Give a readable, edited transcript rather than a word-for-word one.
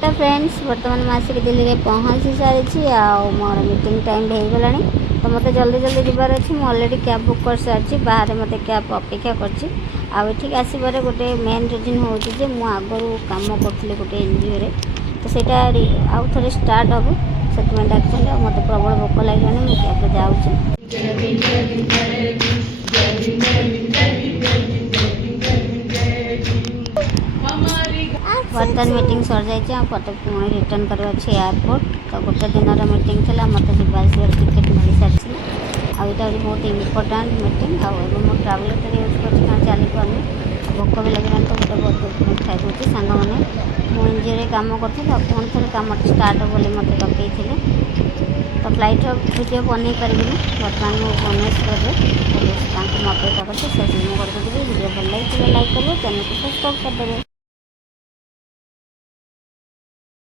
तो फ्रेंड्स बर्तमान मैं आसिक दिल्ली में पहुँची सारी मोर मीटिंग टाइम हो गला तो मत जल्दी जल्दी जबार अच्छे मुझे अलरेडी कैब बुक कर सारी बाहर मत कैब अपेक्षा कर आसबार गोटे मेन रिजन हूँ जे मुझे आगु कम करी गोटे एनजीओ रे तो सेटा आउ थे स्टार्ट हम से डाक्टर मत प्रबल भोक लगे मुझे कैब जाऊँ बर्तमान मीटिंग सर जाइए मत पुणी रिटर्न कर एयरपोर्ट तो गोटे दिन मीटिंग थी मत जावार टिकेट मिल सारी आईटा बहुत इम्पोर्टाट मीटिंग आउ ट्रावेलर यूज कर चली पानी भोक भी लगे तो गोटे बहुत खाई दूसरी सांग मैंने मुझे एनजीओ कम करी पुणी थे कम स्टार्ट बोली मत डकई तो फ्लाइट भिडियो बन पारि बर्तमान मुझे भुवनेश्वर में मत अपेक्षा करते भिडियो भल लगे लाइक करेंगे चैनल को सब्सक्राइब करदेवे।